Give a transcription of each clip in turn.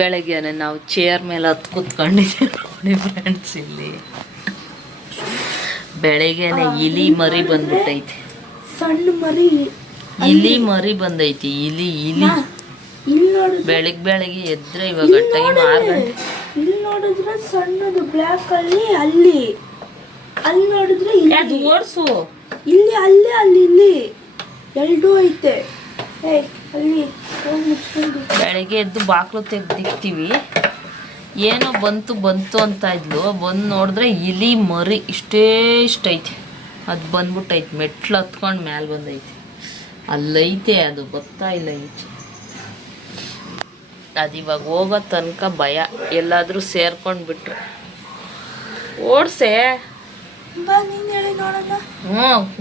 ಬೆಳಗ್ಗೆನೆ ನಾವು ಚೇರ್ ಮೇಲೆ ಹತ್ತು ಕೂತ್ಕೊಂಡಿದ್ದೀವಿ ನೋಡಿ ಫ್ರೆಂಡ್ಸ್. ಇಲ್ಲಿ ಬೆಳಗ್ಗೆನೆ ಇಲಿ ಮರಿ ಬಂದ್ಬಿಟ್ಟೈತೆ. ಸಣ್ಣ ಮರಿ ಇಲಿ ಮರಿ ಬಂದೈತಿ. ಇಲಿ ಬೆಳಗ್ಗೆ ಎದ್ರೆ ಇವಾಗ ಟೈಮ್ 6 ಗಂಟೆ. ಇಲ್ಲಿ ನೋಡಿದ್ರೆ ಸಣ್ಣದು ಬ್ಲ್ಯಾಕ್ ಅಲ್ಲಿ ನೋಡಿದ್ರೆ ಅದು ಓಡಿಸು. ಇಲ್ಲಿ ಎರಡೂ ಐತೆ. ಅಲ್ಲಿ ಬೆಳಗ್ಗೆ ಎದ್ದು ಬಾಕ್ಲು ತೆಗ್ದಿಕ್ತೀವಿ. ಏನೋ ಬಂತು ಅಂತ ಇದ್ಲು. ಬಂದು ನೋಡಿದ್ರೆ ಇಲಿ ಮರಿ ಇಷ್ಟ ಐತೆ. ಅದು ಬಂದ್ಬಿಟ್ಟೈತೆ. ಮೆಟ್ಲು ಹತ್ಕೊಂಡು ಮ್ಯಾಲೆ ಬಂದೈತೆ. ಅಲ್ಲೈತೆ, ಅದು ಬರ್ತಾ ಇಲ್ಲ ಈಚೆ. ಅದು ಇವಾಗ ಹೋಗೋ ತನಕ ಭಯ. ಎಲ್ಲಾದರೂ ಸೇರ್ಕೊಂಡು ಬಿಟ್ರೆ ಓಡ್ಸೆ.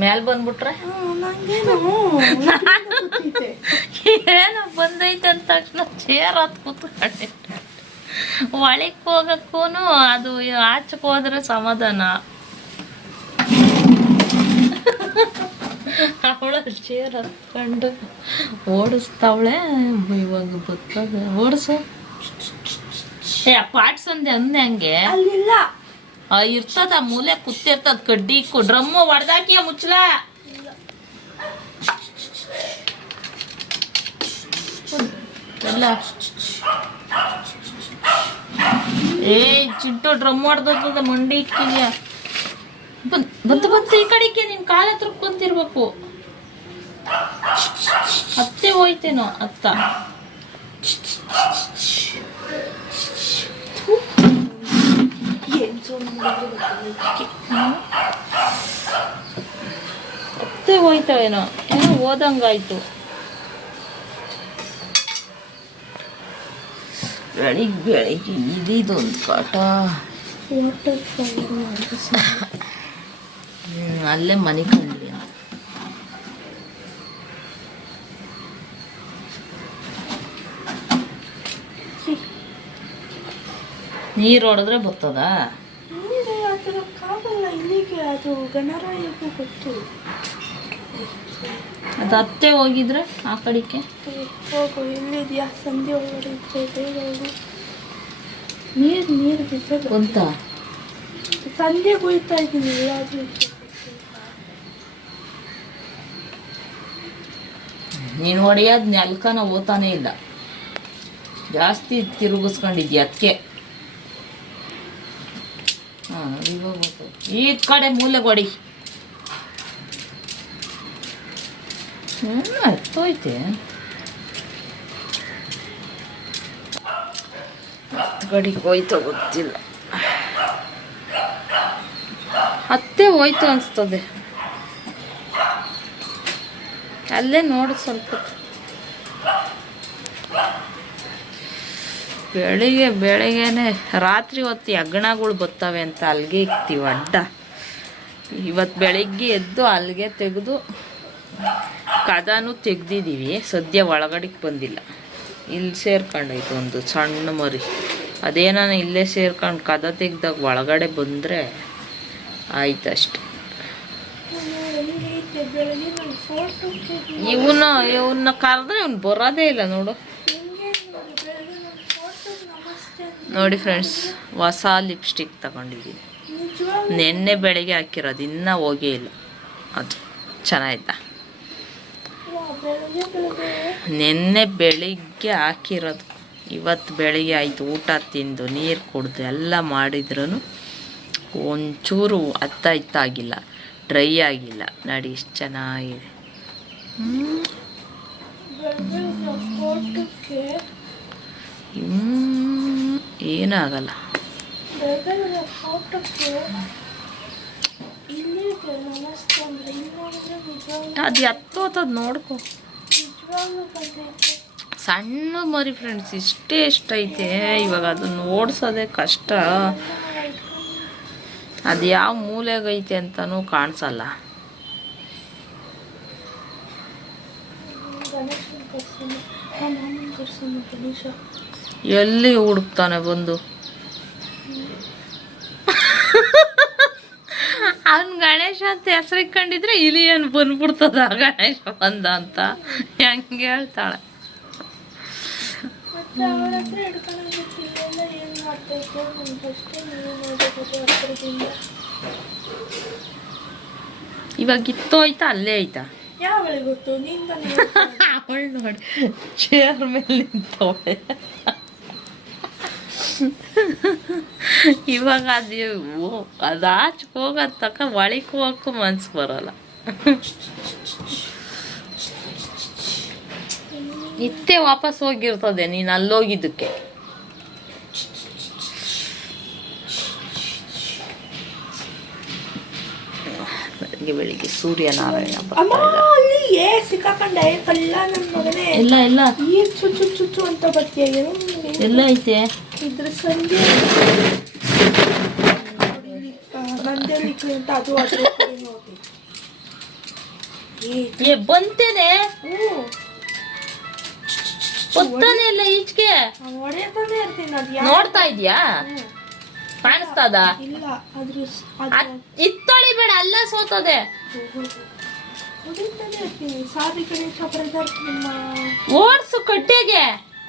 ಮ್ಯಾಲೆ ಬಂದ್ಬಿಟ್ರೆ ಏನೋ ಬಂದೈತೆ ಅಂದ ತಕ್ಷಣ ಚೇರ್ ಹತ್ತು ಕೂತ್ಕೊಂಡೆ. ಒಳಗೆ ಹೋಗಕ್ಕೂ ಅದು ಆಚಕ್ಕೆ ಹೋದ್ರೆ ಸಮಾಧಾನ. ಅವಳ ಚೇರ್ ಹತ್ಕೊಂಡು ಓಡಿಸ್ತಾವಳೆ. ಇವಾಗ ಬರ್ತದ. ಓಡಿಸು. ಪಾಟ್ಸಂದೆ ಅಂದೆ ಹಂಗೆ ಇರ್ತದ. ಮೂಲೆ ಕೂತಿರ್ತದ. ಕಡ್ಡಿ ಡ್ರಮ್ಮು ಹೊಡೆದಾಕಿಯ ಮುಚ್ಚಲ. ಎಲ್ಲ ಚಿಂಟು ಡ್ರಮ್ ಹೊಡೆದ ಮಂಡಿ ಇಕ್ಕಿದ್ಯಾ. ಬಂತು ಈ ಕಡೆಗೆ. ನಿನ್ ಕಾಲ ಹತ್ರಕ್ಕೆ ಬಂತಿರ್ಬೇಕು. ಅತ್ತೆ ಹೋಯ್ತೇನೋ ಅತ್ತ. ಅತ್ತೆ ಹೋಯ್ತಾವೇನೋ. ಏನೋ ಓದಂಗಾಯ್ತು. ಬೆಳಿಗ್ಗೆ ಇದೊಂದು ಕಾಟ. ಅಲ್ಲೇ ಮನೆ ಕಂಡ್ಲಿ. ನೀರು ಹೊಡೆದ್ರೆ ಬರ್ತದ. ಅದು ಗಣರಾಯಕ್ಕೂ ಗೊತ್ತು. ಅದು ಅತ್ತೆ ಹೋಗಿದ್ರೆ ಆ ಕಡೆಗೆ ಹೋಗು. ಎಲ್ಲಿದ್ಯಾ? ಸಂಧೆ ಒಳಗಡೆ ಬೇಗ ಹೋಗು. ನೀರು ಬಿದ್ದದ ಅಂತ ಸಂಧೆ ಹೋಯ್ತಾ ಇದ್ದೀನಿ. ನೀನು ಹೊಡೆಯೋದು ನೆಲ್ಕನ ಓತಾನೆ ಇಲ್ಲ. ಜಾಸ್ತಿ ತಿರುಗಿಸ್ಕೊಂಡಿದ್ಯಾ ಅದಕ್ಕೆ. ಈ ಕಡೆ ಮೂಲೆ ಕೊಡಿ. ಹತ್ತೋಯ್ತೆ. ಕಡೆಗೆ ಹೋಯ್ತೋ ಗೊತ್ತಿಲ್ಲ. ಹತ್ತೆ ಹೋಯ್ತು ಅನಿಸ್ತದೆ. ಅಲ್ಲೇ ನೋಡು ಸ್ವಲ್ಪ. ಬೆಳಿಗ್ಗೆನೆ ರಾತ್ರಿ ಹೊತ್ತು ಹೆಗ್ಗಣಗಳು ಬರ್ತವೆ ಅಂತ ಅಲ್ಲಿಗೆ ಇಕ್ತೀವಿ ಅಡ್ಡ. ಇವತ್ತು ಬೆಳಿಗ್ಗೆ ಎದ್ದು ಅಲ್ಲಿಗೆ ತೆಗೆದು ಕದನೂ ತೆಗ್ದಿದ್ದೀವಿ. ಸದ್ಯ ಒಳಗಡೆಗೆ ಬಂದಿಲ್ಲ. ಇಲ್ಲಿ ಸೇರ್ಕೊಂಡೈತೆ ಒಂದು ಸಣ್ಣ ಮರಿ. ಅದೇನಾನ ಇಲ್ಲೇ ಸೇರ್ಕೊಂಡು ಕದ ತೆಗ್ದಾಗ ಒಳಗಡೆ ಬಂದರೆ ಆಯ್ತಷ್ಟೆ. ಇವನ್ನ ಕರೆದ್ರೆ ಇವ್ನು ಬರೋದೇ ಇಲ್ಲ ನೋಡು. ನೋಡಿ ಫ್ರೆಂಡ್ಸ್, ಹೊಸ ಲಿಪ್ಸ್ಟಿಕ್ ತಗೊಂಡಿದ್ದೀನಿ. ನೆನ್ನೆ ಬೆಳಗ್ಗೆ ಹಾಕಿರೋದು, ಇನ್ನೂ ಹೋಗೇ ಇಲ್ಲ. ಅದು ಚೆನ್ನಾಯ್ತಾ? ನೆನ್ನೆ ಬೆಳಿಗ್ಗೆ ಹಾಕಿರೋದು. ಇವತ್ತು ಬೆಳಿಗ್ಗೆ ಆಯಿತು ಊಟ ತಿಂದು ನೀರು ಕುಡ್ದು ಎಲ್ಲ ಮಾಡಿದ್ರೂ ಒಂಚೂರು ಆಗಿಲ್ಲ, ಡ್ರೈ ಆಗಿಲ್ಲ. ನೋಡಿ ಇಷ್ಟು ಚೆನ್ನಾಗಿದೆ. ಏನಾಗಲ್ಲ. ಅದು ಎತ್ತೋತದ ನೋಡ್ಕೊ. ಸಣ್ಣ ಮರಿ ಫ್ರೆಂಡ್ಸ್, ಇಷ್ಟೇ ಎಷ್ಟೈತೆ. ಇವಾಗ ಅದನ್ನು ಓಡಿಸೋದೇ ಕಷ್ಟ. ಅದು ಯಾವ ಮೂಲೆಗೈತೆ ಅಂತನೂ ಕಾಣಿಸಲ್ಲ. ಎಲ್ಲಿ ಹುಡುಕ್ತಾನೆ ಬಂದು? ಅವ್ನು ಗಣೇಶ ಅಂತ ಹೆಸರಿಕೊಂಡಿದ್ರೆ ಇಲ್ಲಿ ಏನು ಬಂದ್ಬಿಡ್ತದ ಗಣೇಶ ಬಂದ ಅಂತ ಹೆಂಗೆ ಹೇಳ್ತಾಳೆ. ಅವಳ ಹತ್ರ ಹಿಡ್ಕೊಳ್ಳೋದಿಲ್ಲ ಏನು ಮಾಡ್ತೈತೆ ನಮ್ಗಷ್ಟೇ ನೀವು ನೋಡಬಹುದು ಹತ್ರದಿಂದ. ಇವಾಗ ಇತ್ತೋಯ್ತಾ ಅಲ್ಲೇ ಐತಾ? ಯಾವಳಿಗೆ ಗೊತ್ತು ನೀನ್ ಬಂದು ಅವಳು ನೋಡಿ ಚೇರ್ ಮೇಲೆ ನಿಂತವಳೆ. ಇವಾಗ ಅದು ಆಚೆ ಹೋಗೋದ್ ತಕ್ಕ ಒಳಗೆ ಹೋಗಕ್ಕೂ ಮನ್ಸು ಬರಲ್ಲ. ಇತ್ತೇ ವಾಪಸ್ ಹೋಗಿರ್ತದೆ ನೀನು ಅಲ್ಲೋಗಿದ್ದಕ್ಕೆ. ಬೆಳಿಗ್ಗೆ ಬೆಳಿಗ್ಗೆ ಸೂರ್ಯನಾರಾಯಣ ಅಮ್ಮ ಅಲ್ಲಿ ಸಿಕ್ಕಾಕೊಂಡೆ ಕಲ್ಲ ನನ್ನ ಮಗನೇ. ಎಲ್ಲ ಎಲ್ಲ ಈಗ ಚುಚ್ಚು ಚುಚ್ಚು ಅಂತ ಬರ್ತೀಯ ಎಲ್ಲ ಐತೆ. ಇದ್ರ ಸಂಜೆ ನಂದೇಲಿಕ್ಕೆ ಅಂತ ಅದು ಅದ್ರ ನೋಡಿ. ಏ ಬಂತೇನೆ ಹ್ಞೂ ಗೊತ್ತಾನೆ ಇಲ್ಲ ಈಚೆಗೆ ಹೊಡೆಯತಾನೆ ಇರ್ತೀನಿ. ಅದು ನೋಡ್ತಾ ಇದ್ಯಾ? ಕಾಣಿಸ್ತದ? ಇಲ್ಲ ಅದ್ರ ಇತ್ತೊಳಿಬೇಡ ಅಲ್ಲ ಸೋತದೆ. ಹೊಡಿತಾನೆ ಇರ್ತೀನಿ. ಸಾರಿ ಗಣೇಶ ಬ್ರದರ್ ನಿಮ್ಮ ಓಡ್ಸು ಕಟ್ಟೆಗೆ.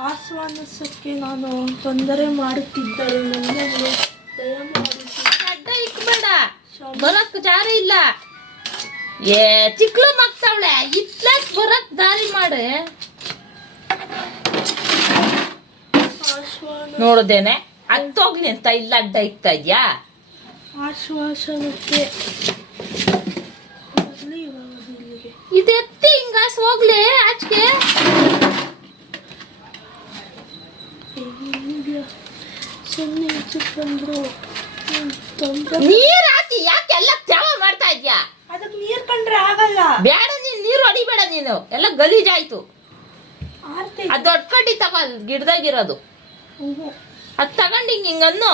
ಆಶ್ವಾಸಕ್ಕೆ ನಾನು ತೊಂದರೆ ಮಾಡುತ್ತಿದ್ದರೆ ನನ್ನನ್ನು ದಯಮಾಡಿ ಅಡ್ಡ ಇಕ್ಬೇಡ, ಬರಕ್ ಜಾರಿ ಇಲ್ಲ. ಏ ಚಿಕ್ಲು ಮಕ್ತವಳೆ ಇತ್ಲಾಕ್ ಬರಕ್ ದಾರಿ ಮಾಡು. ನೋಡದೇನೆ ಹತ್ತೋಗ್ಲಿ ಅಂತ ಇಲ್ಲ ಅಡ್ಡ ಇಕ್ತಾ ಇದ್ಯಾ? ಆಶ್ವಾಸನಕ್ಕೆ ಇದು ಎತ್ತಿ ಹಿಂಗಾಸ್ ಹೋಗ್ಲಿ ಆಚೆಗೆ. ನೀರ್ ಹಾಕಿ ಯಾಕೆ ಎಲ್ಲ ತ್ಯಾವ ಮಾಡ್ತಾ ಇದ್ಯಾ? ಅದಕ್ಕೆ ನೀರ್ ಕಂಡ್ರೆ ಆಗಲ್ಲ. ಬೇಡ ನೀರು ಹೊಡಿಬೇಡ ನೀನು, ಎಲ್ಲ ಗಲೀಜಾಯ್ತು. ಆರ್ತಿ ಅದು ದೊಡ್ಡ ಕಡ್ಡಿ ತಗೋ ಗಿಡದಾಗಿರೋದು, ಅದ್ ತಗೊಂಡು ಹಿಂಗನ್ನು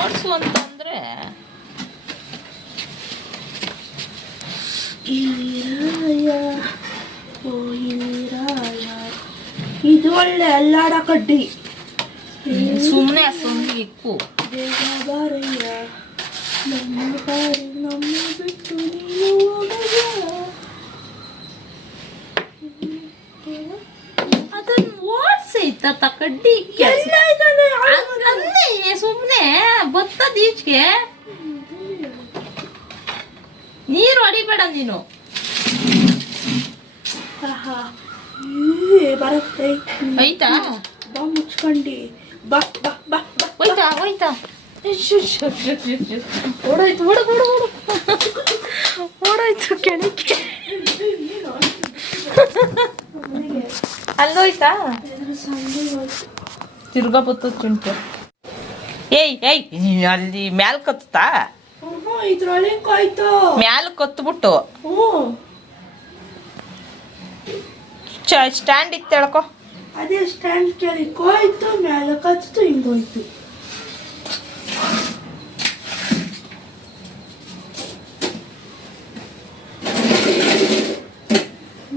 ಓಡಿಸು ಅಂತಂದ್ರೆ ಇದು ಒಳ್ಳೆ ಅಲ್ಲಾಡ ಕಡ್ಡಿ. ಸುಮ್ನೆ ಇಕ್ಕು. ಬೇಗ ಬಾರಯ್ಯ ನಮ್ಮ ಬಾರಿ ನಮ್ಮ ಬಿಟ್ಟು ನೀನು ಹೋಗಯ್ಯ. ಅದನ್ನ ಓಡ್ಸೈತ ಕಡ್ಡಿ ಎಲ್ಲ ಇದನ್ನ ಸುಮ್ನೆ ಬತ್ತದ ಈಚೆಗೆ. ನೀರು ಹೊಡಿಬೇಡ ನೀನು. ಬರುತ್ತೆ ಐತಾ? ಬಾ ಮುಚ್ಕೊಂಡಿ ಬಾ ಬಾ ಬಾ ಬಾ. ಹೋಯ್ತಾ ಹೋಯ್ತಾ? ಓಡಾಯ್ತು ಓಡ ಓಡ ಓಡ ಓಡಾಯ್ತು ಕೆಳಕ್ಕೆ. ಅಲ್ಲೋಯ್ತಾ? ತಿರ್ಗಾ ಬತ್ತದ ಚುಂಟು. ಏಯ್ ಏಯ್ ಅಲ್ಲಿ ಮ್ಯಾಲ್ ಕತ್ತಾ? ಇದ್ರೊಳಗೆ ಕಾಯ್ತು ಮ್ಯಾಲ್ ಕತ್ಬಿಟ್ಟು ಹ್ಞೂ ಸ್ಟ್ಯಾಂಡ್ ಇತ್ತು ಹೇಳ್ಕೊ. ಅದೇ ಸ್ಟ್ಯಾಂಡ್ ಕೆಳಗೆ ಹೋಯ್ತು, ಮೇಲೆ ಕಚ್ತು, ಹಿಂಗೋಯ್ತು.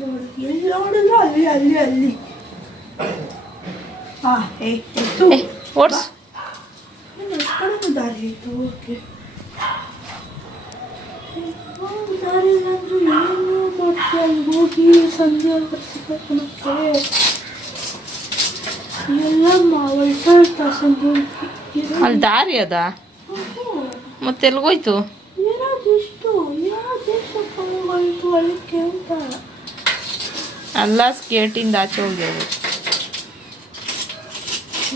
ನೋಡು ಎಲ್ಲಿ ನೋಡಿದ್ರು ಅಲ್ಲಿ ಅಲ್ಲಿ ಅಲ್ಲಿ. ಓಡ್ಸ್ ದಾರಿ ಆಯ್ತು. ಓಕೆ ದಾರಿ ಇಲ್ಲಾಂದ್ರೂ ಏನು ಮಾಡ್ತೀಯ? ಹೋಗಿ ಸಂಜೆ ಬರ್ಸಿಬೇಕು ಎಲ್ಲ ಹೊಲ್ತಾ ಇರ್ತಾರೆ ಸಂಜೆ. ಅಲ್ಲಿ ದಾರಿ ಅದ ಮತ್ತೆ ಎಲ್ಗೋಯ್ತು? ಏನಾದಿಷ್ಟು ಏನಾದಿಷ್ಟು ಹೋಯ್ತು ಅಳಿಕೆ ಅಂತ. ಅಲ್ಲ ಸ್ಕೇಟಿಂದ ಆಚೆ ಹೋಗ್ಯಾವ.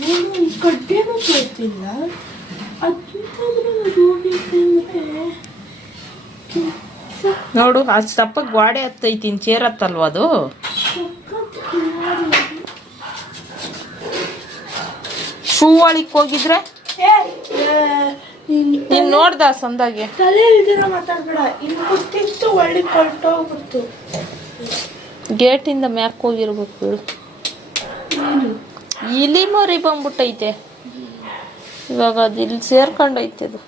ನಾನು ಈ ಕಡ್ಡೆನೂ ಕೇಳ್ತಿಲ್ಲ. ಅದ್ರಿಂದಾದ್ರೂ ಹೋಗಿದ್ದಂದ್ರೆ ನೋಡು ಅದು ತಪ್ಪ ಗೋಡೆ ಹತ್ತೈತಿ, ಚೇರ್ ಹತ್ತಲ್ವ ಅದು? ಶೂ ಒಳಕ್ ಹೋಗಿದ್ರೆ ನೀನ್ ನೋಡ್ದ ಸಂದಾಗೆ? ತಲೆ ಇಲ್ದಿರ ಮಾತಾಡ್ಬೇಡ. ಇನ್ನು ಗೊತ್ತಿತ್ತು ಒಳ್ಳೆ ಕೊಟ್ಟೋಗ್ಬಿಡ್ತು. ಗೇಟಿಂದ ಮ್ಯಾಕ್ ಹೋಗಿರ್ಬೇಕು ಬಿಡು. ಇಲಿ ಮರಿ ಬಂದ್ಬಿಟ್ಟೈತೆ ಇವಾಗ, ಅದು ಇಲ್ಲಿ ಸೇರ್ಕೊಂಡೈತೆ ಅದು.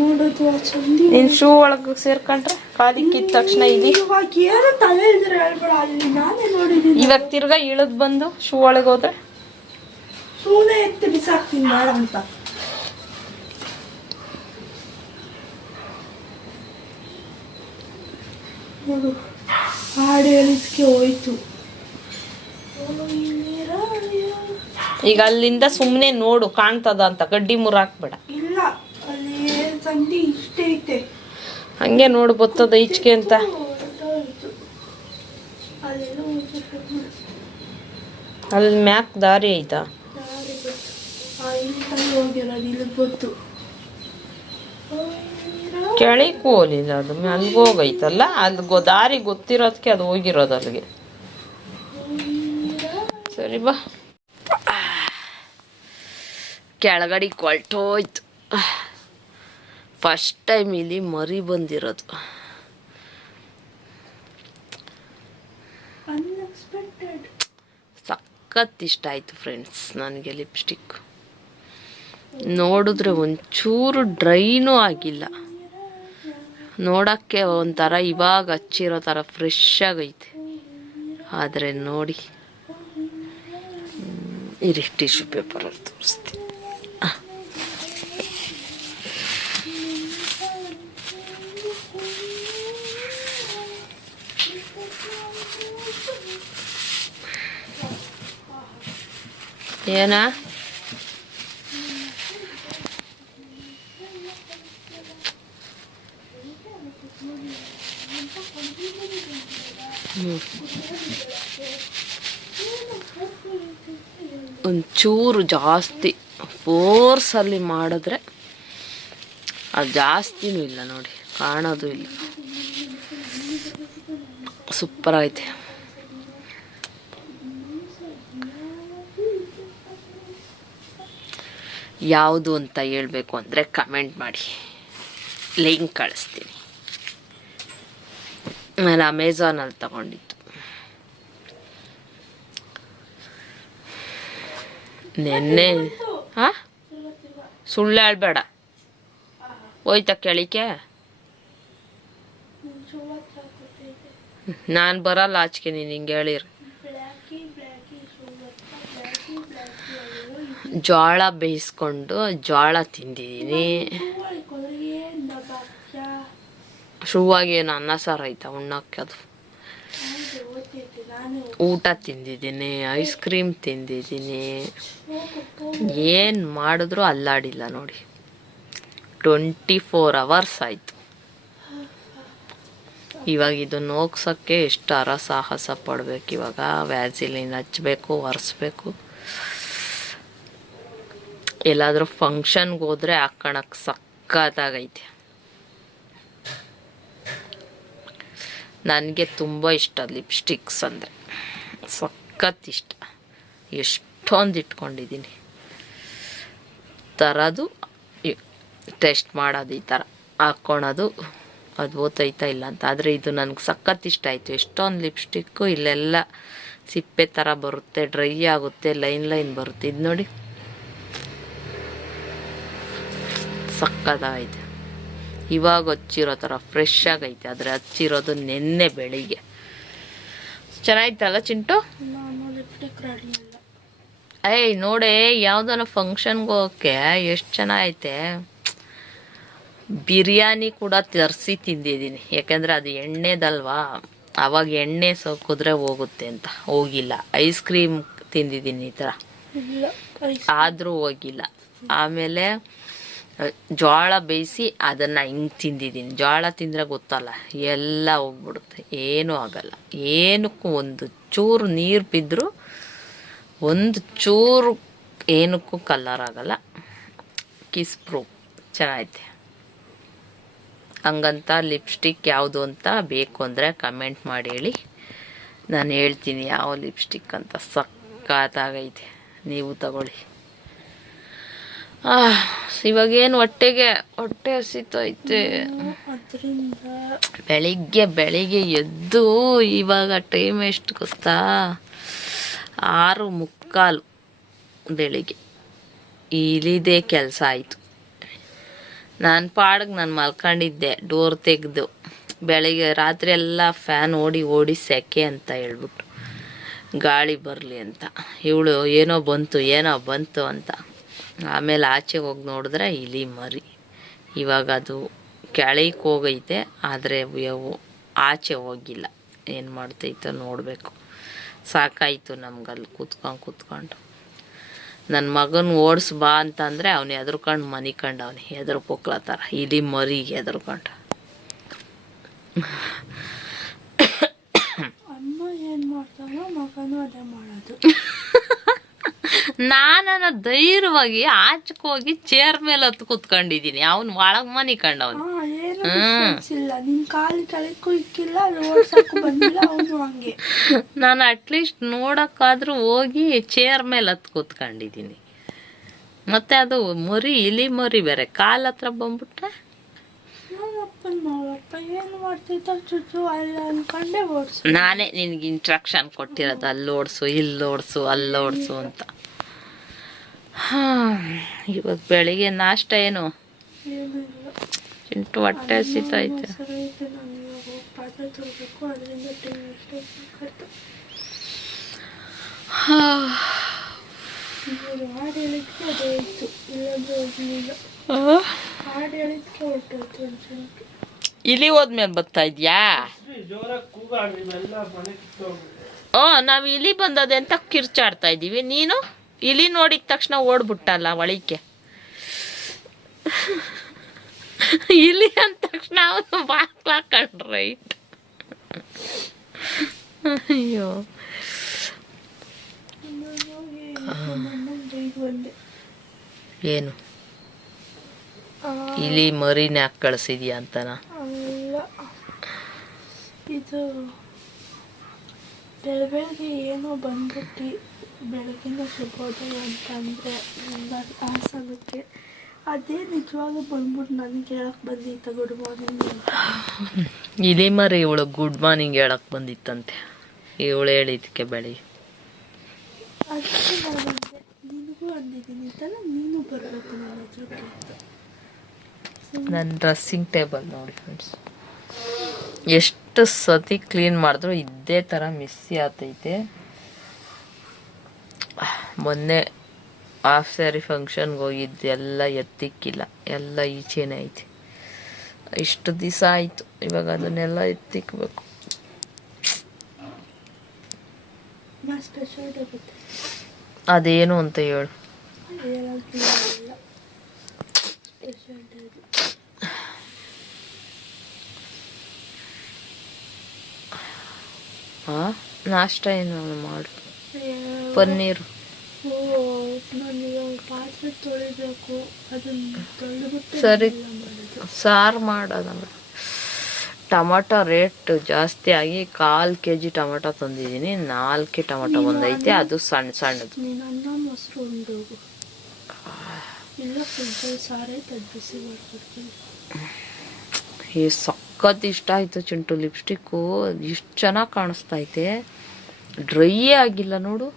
ನೋಡೋದು ನಿನ್ ಶೂ ಒಳಗ ಸೇರ್ಕೊಂಡ್ರೆ ಕಾಲಿ ಕಿತ್ತ ತಕ್ಷಣ ಇಲ್ಲಿ. ಇವಾಗ ಏನು ತಲೆ ಇಲ್ದಿರ ಹೇಳ್ಬೇಡ. ಅಲ್ಲಿ ನಾನೇ ನೋಡಿದ್ದೀನಿ. ಇವಾಗ ತಿರ್ಗಾ ಇಳದ್ ಬಂದು ಶೂ ಒಳಗೆ ಹೋದ್ರೆ ಶೂನೇ ಬಿಸಾಕ್ತೀನಿ ಬೇಡ ಅಂತ. ನೋಡು ಹಾಡು ಹೇಳಿದ್ಕೆ ಹೋಯ್ತು. ಈಗ ಅಲ್ಲಿಂದ ಸುಮ್ಮನೆ ನೋಡು ಕಾಣ್ತದ ಅಂತ, ಗಡ್ಡಿ ಮುರಾಕ್ಬೇಡ. ಇಲ್ಲ ಅಲ್ಲಿ ಸಂಧಿ ಇಷ್ಟೇ ಐತೆ, ಹಂಗೆ ನೋಡು ಬರ್ತದ ಈಚೆಗೆ ಅಂತ. ಅಲ್ಲಿ ಮ್ಯಾಕ್ ದಾರಿ ಐತಾ? ಕೆಳಗೆ ಹೋಲಿಲ್ಲ, ಅದು ಅಲ್ಲಿಗೆ ಹೋಗೈತಲ್ಲ, ಅಲ್ಲಿ ದಾರಿ ಗೊತ್ತಿರೋದಕ್ಕೆ ಅದು ಹೋಗಿರೋದು ಅಲ್ಲಿಗೆ. ಸರಿ ಬಾ. ಕೆಳಗಡೆ ಕೊಲ್ಟೋಯ್ತು. ಫಸ್ಟ್ ಟೈಮ್ ಇಲ್ಲಿ ಮರಿ ಬಂದಿರೋದು. ಸಖತ್ ಇಷ್ಟ ಆಯಿತು ಫ್ರೆಂಡ್ಸ್ ನನಗೆ ಲಿಪ್ಸ್ಟಿಕ್. ನೋಡಿದ್ರೆ ಒಂಚೂರು ಡ್ರೈನೂ ಆಗಿಲ್ಲ, ನೋಡೋಕ್ಕೆ ಒಂಥರ ಇವಾಗ ಹಚ್ಚಿರೋ ಥರ ಫ್ರೆಶ್ ಆಗೈತೆ. ಆದರೆ ನೋಡಿ, ಇರಿ ಟಿಶ್ಯೂ ಪೇಪರಲ್ಲಿ ತೋರಿಸ್ತೀನಿ. ಏನ ಒಂಚೂರು ಜಾಸ್ತಿ ಫೋರ್ಸಲ್ಲಿ ಮಾಡಿದ್ರೆ ಅದು ಜಾಸ್ತಿನೂ ಇಲ್ಲ ನೋಡಿ, ಕಾಣೋದು ಇಲ್ಲ. ಸೂಪರ್ ಐತೆ. ಯಾವುದು ಅಂತ ಹೇಳಬೇಕು ಅಂದರೆ ಕಮೆಂಟ್ ಮಾಡಿ, ಲಿಂಕ್ ಕಳಿಸ್ತೀನಿ. ನಾನು ಅಮೆಝಾನಲ್ಲಿ ತಗೊಂಡಿದ್ದು. ನೆನ್ನೆ ಹಾಂ, ಸುಳ್ಳು ಹೇಳ್ಬೇಡ. ಹೋಯ್ತಾ ಕೆಳಿಕೆ? ನಾನು ಬರಲ್ಲ ಆಚೆಗೆ, ನೀನು ಹಿಂಗೆ ಹೇಳಿರಿ. ಜೋಳ ಬೇಯಿಸ್ಕೊಂಡು ಜೋಳ ತಿಂದಿದ್ದೀನಿ. ಶೂವಾಗಿ ಏನು ಅನ್ನ ಸಾರು ಆಯ್ತಾ ಉಣ್ಣೋಕ್ಕೆ? ಅದು ಊಟ ತಿಂದಿದ್ದೀನಿ, ಐಸ್ ಕ್ರೀಮ್ ತಿಂದಿದ್ದೀನಿ, ಏನು ಮಾಡಿದ್ರೂ ಅಲ್ಲಾಡಿಲ್ಲ ನೋಡಿ. 24 hours ಆಯಿತು. ಇವಾಗ ಇದನ್ನು ಹೋಗ್ಸೋಕ್ಕೆ ಎಷ್ಟು ಹರಸಾಹಸ ಪಡಬೇಕು. ಇವಾಗ ವ್ಯಾಸಿಲಿನ್ ಹಚ್ಚಬೇಕು, ಒರೆಸ್ಬೇಕು. ಎಲ್ಲಾದರೂ ಫಂಕ್ಷನ್ಗೆ ಹೋದರೆ ಹಾಕೋಣಕ್ಕೆ ಸಕ್ಕತ್ತಾಗೈತೆ. ನನಗೆ ತುಂಬ ಇಷ್ಟ ಲಿಪ್ಸ್ಟಿಕ್ಸ್ ಅಂದರೆ, ಸಖತ್ ಇಷ್ಟ. ಎಷ್ಟೊಂದು ಇಟ್ಕೊಂಡಿದ್ದೀನಿ. ತರೋದು, ಟೆಸ್ಟ್ ಮಾಡೋದು, ಈ ಥರ ಹಾಕ್ಕೊಳೋದು, ಅದು ಓತೈತಾ ಇಲ್ಲ ಅಂತ. ಆದರೆ ಇದು ನನಗೆ ಸಖತ್ ಇಷ್ಟ ಆಯಿತು. ಎಷ್ಟೊಂದು ಲಿಪ್ಸ್ಟಿಕ್ಕು ಇಲ್ಲೆಲ್ಲ ಸಿಪ್ಪೆ ಥರ ಬರುತ್ತೆ, ಡ್ರೈ ಆಗುತ್ತೆ, ಲೈನ್ ಬರುತ್ತೆ. ಇದು ನೋಡಿ ಸಕ್ಕತ್ತಾಗೈತೆ. ಇವಾಗ ಹಚ್ಚಿರೋ ಥರ ಫ್ರೆಶ್ ಆಗೈತೆ, ಆದರೆ ಹಚ್ಚಿರೋದು ನೆನ್ನೆ ಬೆಳಿಗ್ಗೆ. ಚೆನ್ನಾಗಿತ್ತಲ್ಲ ಚಿಂಟು? ಏಯ್ ನೋಡೆ, ಯಾವುದನ್ನ ಫಂಕ್ಷನ್ಗೆ ಹೋಗೋಕ್ಕೆ ಎಷ್ಟು ಚೆನ್ನಾಗೈತೆ. ಬಿರಿಯಾನಿ ಕೂಡ ತರಿಸಿ ತಿಂದಿದ್ದೀನಿ, ಯಾಕೆಂದರೆ ಅದು ಎಣ್ಣೆದಲ್ವಾ, ಆವಾಗ ಎಣ್ಣೆ ಸೋಕಿದ್ರೆ ಹೋಗುತ್ತೆ ಅಂತ ಹೋಗಿಲ್ಲ. ಐಸ್ ಕ್ರೀಮ್ ತಿಂದಿದ್ದೀನಿ ಈ ಥರ, ಆದರೂ ಹೋಗಿಲ್ಲ. ಆಮೇಲೆ ಜೋಳ ಬೇಯಿಸಿ ಅದನ್ನು ಹಿಂಗೆ ತಿಂದಿದ್ದೀನಿ. ಜೋಳ ತಿಂದರೆ ಗೊತ್ತಲ್ಲ, ಎಲ್ಲ ಹೋಗ್ಬಿಡುತ್ತೆ, ಏನೂ ಆಗಲ್ಲ. ಏನಕ್ಕೂ ಒಂದು ಚೂರು ನೀರು ಬಿದ್ದರೂ ಒಂದು ಚೂರು ಏನಕ್ಕೂ ಕಲರ್ ಆಗಲ್ಲ. ಕಿಸ್ ಪ್ರೂಫ್ ಚೆನ್ನಾಗೈತೆ. ಹಂಗಂತ ಲಿಪ್ಸ್ಟಿಕ್ ಯಾವುದು ಅಂತ ಬೇಕು ಅಂದರೆ ಕಮೆಂಟ್ ಮಾಡಿ ಹೇಳಿ, ನಾನು ಹೇಳ್ತೀನಿ ಯಾವ ಲಿಪ್ಸ್ಟಿಕ್ ಅಂತ. ಸಕ್ಕತ್ತಾಗೈತೆ, ನೀವು ತಗೊಳ್ಳಿ. ಇವಾಗೇನು ಹೊಟ್ಟೆ ಹಸಿತೈತೆ. ಬೆಳಿಗ್ಗೆ ಎದ್ದು ಇವಾಗ ಟೈಮ್ ಎಷ್ಟು ಗೊತ್ತಾ? 6:45 ಬೆಳಿಗ್ಗೆ. ಇಲ್ಲಿದೆ ಕೆಲಸ ಆಯಿತು. ನಾನು ಪಾಡಿಗೆ ನಾನು ಮಲ್ಕೊಂಡಿದ್ದೆ, ಡೋರ್ ತೆಗೆದು. ಬೆಳಿಗ್ಗೆ ರಾತ್ರಿ ಎಲ್ಲ ಫ್ಯಾನ್ ಓಡಿ ಸೆಕೆ ಅಂತ ಹೇಳ್ಬಿಟ್ಟು, ಗಾಳಿ ಬರಲಿ ಅಂತ. ಇವಳು ಏನೋ ಬಂತು ಅಂತ ಆಮೇಲೆ ಆಚೆ ಹೋಗಿ ನೋಡಿದ್ರೆ ಇಲಿ ಮರಿ. ಇವಾಗ ಅದು ಕೆಳಗೆ ಹೋಗೈತೆ, ಆದರೆ ಆಚೆ ಹೋಗಿಲ್ಲ. ಏನು ಮಾಡ್ತೈತೋ ನೋಡಬೇಕು. ಸಾಕಾಯಿತು ನಮ್ಗಲ್ಲಿ ಕೂತ್ಕೊಂಡು. ನನ್ನ ಮಗನ ಓಡಿಸ್ ಬಾ ಅಂತಂದರೆ ಅವನು ಎದ್ರುಕೊಂಡು ಮನಿಕಂಡು ಅವನು ಎದುರು ಪೊಕ್ಲ ಥರ ಇಲಿ ಮರಿಗೆ ಎದ್ರುಕೊಂಡು. ಅಮ್ಮ ಏನು ಮಾಡ್ತಾನೋ ಮಗನೂ ಅದೇ ಮಾಡೋದು. ನಾನು ಧೈರ್ಯವಾಗಿ ಆಚೆಗೆ ಹೋಗಿ ಚೇರ್ ಮೇಲೆ ಹತ್ತು ಕೂತ್ಕೊಂಡಿದ್ದೀನಿ, ಅವನು ಒಳಗೆ ಮನಿಕಂಡು ಅವನು. ಏನು ಡಿಫ್ರೆನ್ಸ್ ಇಲ್ಲ, ನಿನ್ ಕಾಲು ತಲೆಕ್ಕೂ ಇಕ್ಕಿಲ್ಲ, ಅದು ಓಡ್ಸಕ್ಕೂ ಬಂದಿಲ್ಲ, ಅವನು ಹಂಗೆ. ನಾನು ಅಟ್ಲೀಸ್ಟ್ ನೋಡೋಕ್ಕಾದ್ರೂ ಹೋಗಿ ಚೇರ್ ಮೇಲೆ ಹತ್ತು ಕೂತ್ಕೊಂಡಿದ್ದೀನಿ. ಮತ್ತೆ ಅದು ಮರಿ, ಇಲಿ ಮರಿ ಬೇರೆ ಕಾಲ ಹತ್ರ ಬಂದ್ಬಿಟ್ರೆ ನೋಡಪ್ಪ ಏನು ಮಾಡ್ತೈತ ಚುಚ್ಚು ಅಲ್ಲ ಅನ್ಕೊಂಡೆ ಓಡಿಸು. ನಾನೇ ನಿನಗೆ ಇನ್ಸ್ಟ್ರಕ್ಷನ್ ಕೊಟ್ಟಿರೋದು, ಅಲ್ಲಿ ಓಡಿಸು, ಇಲ್ಲಿ ಓಡಿಸು, ಅಲ್ಲಿ ಓಡಿಸು ಅಂತ. ಇವಾಗ ಬೆಳಿಗ್ಗೆ ನಾಷ್ಟ ಏನು? ಚಿಂಟು ಹೊಟ್ಟೆ ಹಸಿತೈತೆ. ಹಾಡು ಹೇಳಿದ್ಕೆ ಅದೇ ಇತ್ತು, ಇಲ್ಲಾಂದ್ರೆ ಹೋಗ್ಲಿಲ್ಲ. ಹಾಡು ಹೇಳಿದ್ಕೆ ಹೊಟ್ಟೋಯ್ತು ಒಂದ್ಸಲಕ್ಕೆ. ಇಲಿ ಹೋದ್ಮೇಲೆ ಬರ್ತಾ ಇದ್ಯಾ? ನಾವು ಇಲಿ ಬಂದದೆ ಅಂತ ಕಿರ್ಚಾಡ್ತಾ ಇದ್ದೀವಿ. ನೀನು ಇಲಿ ನೋಡಿದ ತಕ್ಷಣ ಓಡ್ಬಿಟ್ಟಲ್ಲ ಒಳಿಕೆ. ಇಲಿ ಅಂದ ತಕ್ಷಣ ಅವನು ಬಾಕ್ಲಾಕಂಡ್ ರೈಟ್. ಅಯ್ಯೋ ಏನು ಇಲಿ ಮರಿನೇ ಹಾಕಿ ಕಳಿಸಿದ್ಯಾ ಅಂತನಾ? ಅಲ್ಲ, ಇದು ಬೆಳಗ್ಗೆ ಏನೋ ಬಂದ್ಬಿಟ್ಟು ಬೆಳಗಿನ ಶುಭೋದಯ ಅಂತಂದರೆ ಹಾಸನಕ್ಕೆ ಅದೇ ನಿಜವಾಗ್ಲೂ ಬಂದ್ಬಿಟ್ಟು ನನಗೆ ಹೇಳಕ್ಕೆ ಬಂದಿತ್ತು ಗುಡ್ ಮಾರ್ನಿಂಗ್ ಅಂತ. ಇಲಿ ಮರಿ ಇವಳು ಗುಡ್ ಮಾರ್ನಿಂಗ್ ಹೇಳಕ್ಕೆ ಬಂದಿತ್ತಂತೆ, ಇವಳು ಹೇಳಿದ್ದಕ್ಕೆ ಬೆಳಿಗ್ಗೆ. ಅದಕ್ಕೆ ನಾನು ಅಂದೆ, ನಿನಗೂ ಅಂದಿದ್ದೀನಿ ಅಂತಲ್ಲ, ನೀನು ಬರಬೇಕು ನನ್ನ ಹತ್ರಕ್ಕೆ ಅಂತ. ನನ್ನ ಡ್ರೆಸ್ಸಿಂಗ್ ಟೇಬಲ್ ನೋಡಿ ಫ್ರೆಂಡ್ಸ್, ಎಷ್ಟು ಸತಿ ಕ್ಲೀನ್ ಮಾಡಿದ್ರು ಇದೇ ಥರ ಮಿಸ್ಸಿ ಆಗ್ತೈತೆ. ಮೊನ್ನೆ ಹಾಫ್ ಸ್ಯಾರಿ ಫಂಕ್ಷನ್ಗೆ ಹೋಗಿದ್ದು ಎಲ್ಲ ಎತ್ತಿಕ್ಕಿಲ್ಲ, ಎಲ್ಲ ಈಚೆನೇ ಐತೆ. ಇಷ್ಟು ದಿವಸ ಆಯಿತು, ಇವಾಗ ಅದನ್ನೆಲ್ಲ ಎತ್ತಿಕ್ಬೇಕು. ಅದೇನು ಅಂತ ಹೇಳು. ಹಾಂ, ನಾಷ್ಟ ಏನು ಮಾಡು? ಪನ್ನೀರು. ಪಾತ್ರೆ ತೊಳಿಬೇಕು, ಅದನ್ನು ತೊಳೆದ್ಬಿಟ್ಟು ಸರಿ, ಸಾರು ಮಾಡೋದಲ್ಲ. ಟೊಮಟೊ ರೇಟ್ ಜಾಸ್ತಿ ಆಗಿ 1/4 kg ಟೊಮಟೊ ತಂದಿದ್ದೀನಿ. 4 ಟೊಮಟೊ ಬಂದೈತೆ, ಅದು ಸಣ್ಣದು. ನೀನು ಅನ್ನ ಮೊಸರು ಉಂಡೋಗು, ಇಲ್ಲ ಫ್ರಿಜ್ಜಲ್ಲಿ ಸಾರೇ ಬಿಸಿ ಮಾಡ್ಕೊಡ್ತೀನಿ. ಸಖತ್ ಇಷ್ಟ ಆಯಿತು ಚಿಂಟು. ಲಿಪ್ಸ್ಟಿಕ್ಕು ಇಷ್ಟು ಚೆನ್ನಾಗಿ ಕಾಣಿಸ್ತೈತೆ, ಡ್ರೈಯೇ ಆಗಿಲ್ಲ ನೋಡು.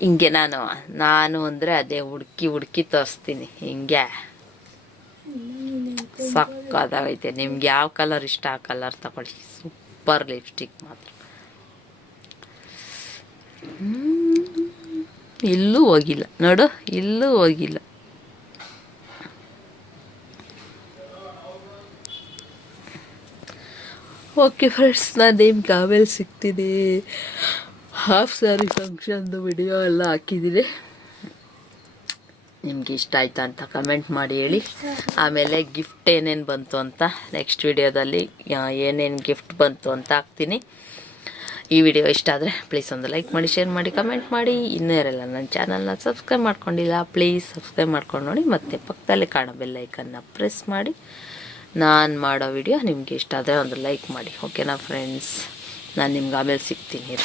ಹಿಂಗೆ ನಾನು ಅಂದರೆ ಅದೇ ಹುಡುಕಿ ತರಿಸ್ತೀನಿ. ಹಿಂಗೆ ಸಕ್ಕತ್ತಾಗೈತೆ. ನಿಮ್ಗೆ ಯಾವ ಕಲರ್ ಇಷ್ಟ ಆ ಕಲರ್ ತಗೊಳ್ಳಿ, ಸೂಪರ್ ಲಿಪ್ಸ್ಟಿಕ್ ಮಾತ್ರ. ಇಲ್ಲೂ ಹೋಗಿಲ್ಲ ನೋಡು, ಇಲ್ಲೂ ಹೋಗಿಲ್ಲ. ಓಕೆ ಫ್ರೆಂಡ್ಸ್, ನಾನು ನಿಮ್ಗೆ ಆಮೇಲೆ ಸಿಗ್ತೀನಿ. ಹಾಫ್ ಸ್ಯಾರಿ ಫಂಕ್ಷನ್ದು ವಿಡಿಯೋ ಎಲ್ಲ ಹಾಕಿದ್ದೀನಿ. ನಿಮ್ಗೆ ಇಷ್ಟ ಆಯ್ತಾ ಅಂತ ಕಮೆಂಟ್ ಮಾಡಿ ಹೇಳಿ. ಆಮೇಲೆ ಗಿಫ್ಟ್ ಏನೇನು ಬಂತು ಅಂತ ನೆಕ್ಸ್ಟ್ ವಿಡಿಯೋದಲ್ಲಿ ಏನೇನು ಗಿಫ್ಟ್ ಬಂತು ಅಂತ ಹಾಕ್ತೀನಿ. ಈ ವಿಡಿಯೋ ಇಷ್ಟ ಆದರೆ ಪ್ಲೀಸ್ ಒಂದು ಲೈಕ್ ಮಾಡಿ, ಶೇರ್ ಮಾಡಿ, ಕಮೆಂಟ್ ಮಾಡಿ. ಇನ್ನೂ ಯಾರೆಲ್ಲ ನನ್ನ ಚಾನಲ್ನ ಸಬ್ಸ್ಕ್ರೈಬ್ ಮಾಡ್ಕೊಂಡಿಲ್ಲ ಪ್ಲೀಸ್ ಸಬ್ಸ್ಕ್ರೈಬ್ ಮಾಡ್ಕೊಂಡು ನೋಡಿ. ಮತ್ತು ಪಕ್ಕದಲ್ಲೇ ಕಾಣೋ ಬೆಲ್ ಐಕನ್ನ ಪ್ರೆಸ್ ಮಾಡಿ. ನಾನು ಮಾಡೋ ವಿಡಿಯೋ ನಿಮಗೆ ಇಷ್ಟ ಆದರೆ ಒಂದು ಲೈಕ್ ಮಾಡಿ. ಓಕೆನಾ ಫ್ರೆಂಡ್ಸ್? ನಾನು ನಿಮ್ಗೆ ಆಮೇಲೆ ಸಿಗ್ತೀನಿ.